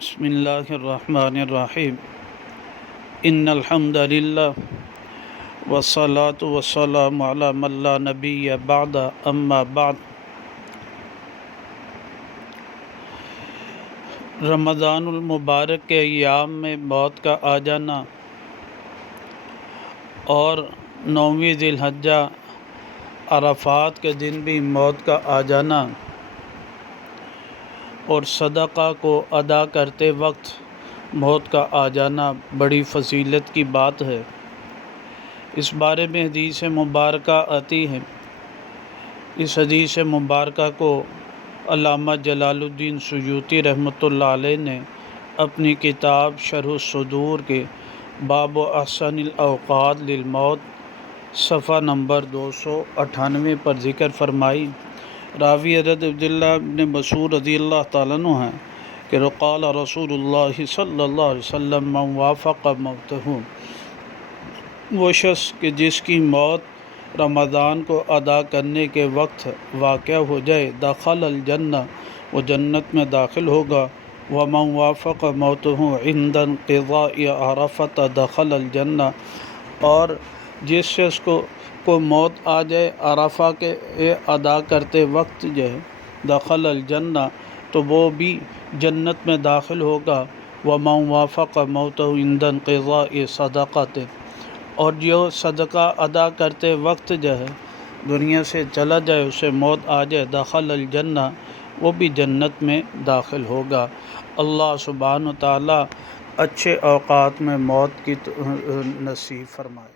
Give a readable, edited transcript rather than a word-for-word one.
بسم اللہ الرحمن الرحیم ان الحمد للہ والصلاة والسلام علی من لا نبی بعد اما بعد۔ رمضان المبارک کے ایام میں موت کا آ جانا اور 9ویں ذی الحجہ عرفات کے دن بھی موت کا آ جانا اور صدقہ کو ادا کرتے وقت موت کا آ جانا بڑی فضیلت کی بات ہے۔ اس بارے میں حدیث مبارکہ آتی ہے۔ اس حدیث مبارکہ کو علامہ جلال الدین سیوطی رحمۃ اللہ علیہ نے اپنی کتاب شرح الصدور کے باب احسن الاوقات للموت صفحہ نمبر 298 پر ذکر فرمائی۔ راوی حضرت عبداللہ بن مسعود رضی اللہ تعالیٰ عنہ ہیں کہ قال رسول اللہ صلی اللہ علیہ وسلم من وافق موتہ، وہ شخص کہ جس کی موت رمضان کو ادا کرنے کے وقت واقع ہو جائے، دخل الجنہ، وہ جنت میں داخل ہوگا۔ ومن وافق موتہ عند انقضاء عرفہ دخل الجنہ، اور جس شخص کو موت آ جائے عرفہ کے ادا کرتے وقت جو ہے دخل الجنہ، تو وہ بھی جنت میں داخل ہوگا۔ ومن وافق موتہ عند انقضاء صدقۃ، اور جو صدقہ ادا کرتے وقت جو ہے دنیا سے چلا جائے، اسے موت آ جائے، دخل الجنہ، وہ بھی جنت میں داخل ہوگا۔ اللہ سبحانہ و تعالیٰ اچھے اوقات میں موت کی نصیب فرمائے۔